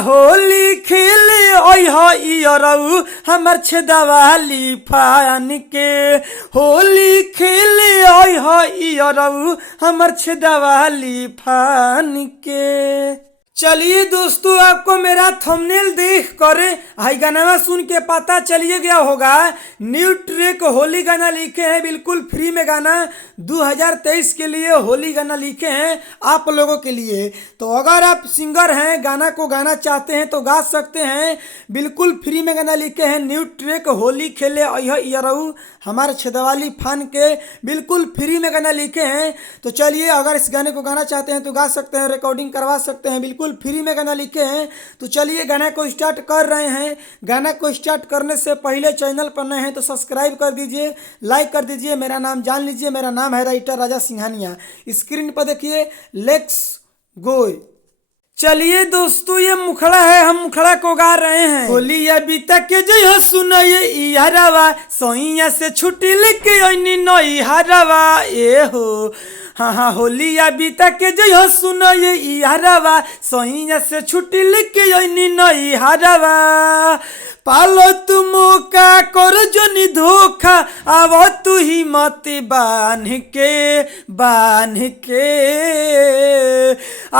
होली खेले ओरऊ हमर छेदवाली फान के। होली खेले ओरऊ हमर छेदवाली फान के। चलिए दोस्तों, आपको मेरा थंबनेल देख कर हाई गाना सुन के पता चलिए गया होगा, न्यू ट्रैक होली गाना लिखे हैं, बिल्कुल फ्री में गाना 2023 के लिए होली गाना लिखे हैं आप लोगों के लिए। तो अगर आप सिंगर हैं, गाना को गाना चाहते हैं तो गा सकते हैं, बिल्कुल फ्री में गाना लिखे हैं। न्यू ट्रैक होली खेले अयरऊ हमारे छेदवाली फान के, बिल्कुल फ्री में गाना लिखे हैं। तो चलिए, अगर इस गाने को गाना चाहते हैं तो गा सकते हैं, रिकॉर्डिंग करवा सकते हैं, बिल्कुल फ्री में गाना लिखे हैं। तो चलिए गाना को स्टार्ट कर रहे हैं। गाना को स्टार्ट करने से पहले चैनल पर नए हैं तो सब्सक्राइब कर दीजिए, लाइक कर दीजिए, मेरा नाम जान लीजिए। मेरा नाम है राइटर राजा सिंघानिया। स्क्रीन पर देखिए, लेट्स गो। चलिए दोस्तों, ये मुखड़ा है, हम मुखड़ा को गा रहे हैं। होली अभी तक जो सुनाइए हरावा, सोइया से छुट्टी लेके ओनी नई हरावा ए हो। हाँ, होली अभी तक जो सुनाइए हरावा, सोइया से छुट्टी लेके ओनी नई हरावा। पालो तुम का कर जोनी धोखा, आवो तू ही मत बांध के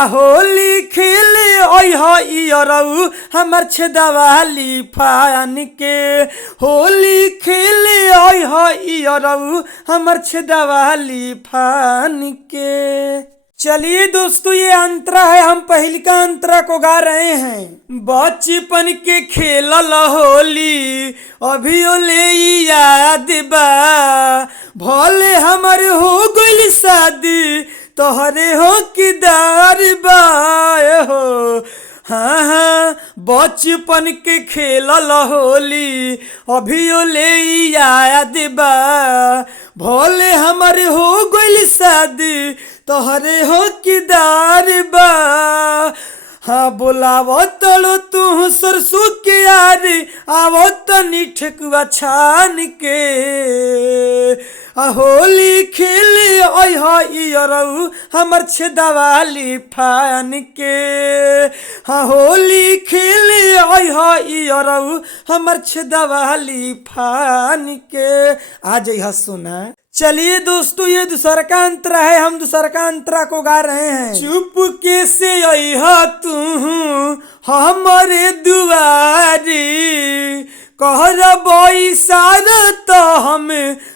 होली खेले ओरऊ हमर छेदवाली फान के। होली खेले ओरऊ हमर छेदवाली फान के। चलिए दोस्तों, ये अंतरा है, हम पहली का अंतरा को गा रहे हैं। बचपन के खेलल होली अभी ले याद बा, भले हमर हो गइल शादी तोहरे हो किदार बा हो। हाँ, बचपन के खेलल होली अभी ले याद बा, भले हमर हो गइल शादी तोहरे हो किदार बा। हाँ, बोलावो तलो तू सरसों के यार, आवो तनी ठेकुआ छान के। होली खेले ओरऊ हमर छेदवाली फान के। हाँ, होली खेले ओरऊ हमर छेदवाली फान के। आ जइहा सुना। चलिए दोस्तों, ये दूसरा का अंतरा है, हम दूसरा का अंतरा को गा रहे हैं। चुप के से अइहा तू हमारे दुआरी, कहरबो इशारा तो हम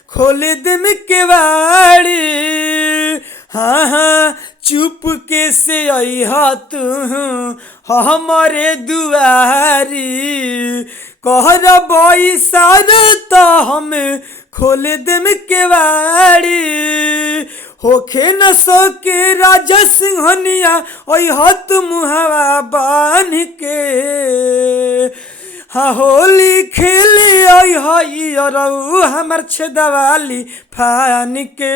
खोल देम केवाड़ी। हाँ, चुप के से अइहा तू हमारे दुआरी, कहरबो इशारा तो हम खोल देम केवाड़ी। होखे न सके राजा सिंघनिया ओह तुम हवा बान के। हाँ, होली खेले ओरऊ हमर छेदवाली फान के।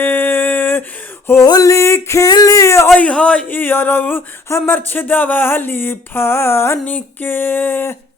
होली खेले ओरऊ हमर छेदवाली फान के।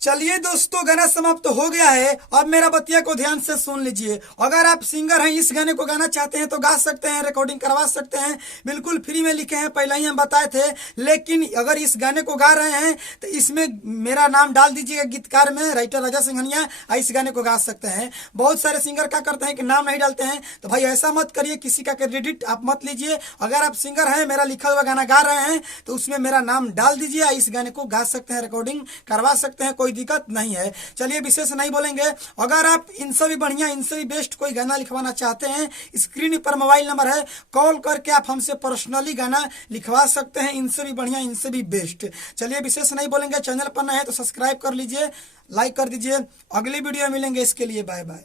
चलिए दोस्तों, गाना समाप्त हो गया है। अब मेरा बतिया को ध्यान से सुन लीजिए। अगर आप सिंगर हैं, इस गाने को गाना चाहते हैं तो गा सकते हैं, रिकॉर्डिंग करवा सकते हैं, बिल्कुल फ्री में लिखे हैं, पहले ही हम बताए थे। लेकिन अगर इस गाने को गा रहे हैं तो इसमें मेरा नाम डाल दीजिएगा गीतकार में, राइटर राजा सिंघनिया, इस गाने को गा सकते हैं। बहुत सारे सिंगर क्या करते हैं कि नाम नहीं डालते हैं, तो भाई ऐसा मत करिए, किसी का क्रेडिट आप मत लीजिए। अगर आप सिंगर हैं, मेरा लिखा हुआ गाना गा रहे हैं तो उसमें मेरा नाम डाल दीजिए, इस गाने को गा सकते हैं, रिकॉर्डिंग करवा सकते हैं, कोई दिक्कत नहीं है। चलिए, विशेष नहीं बोलेंगे। अगर आप इनसे भी बढ़िया, इनसे भी बेस्ट कोई गाना लिखवाना चाहते हैं, स्क्रीन पर मोबाइल नंबर है, कॉल करके आप हमसे पर्सनली गाना लिखवा सकते हैं। इनसे भी बढ़िया, इनसे भी बेस्ट। चलिए, विशेष नहीं बोलेंगे। चैनल पर नए हैं तो सब्सक्राइब कर लीजिए, लाइक कर दीजिए। अगली वीडियो में मिलेंगे, इसके लिए बाय बाय।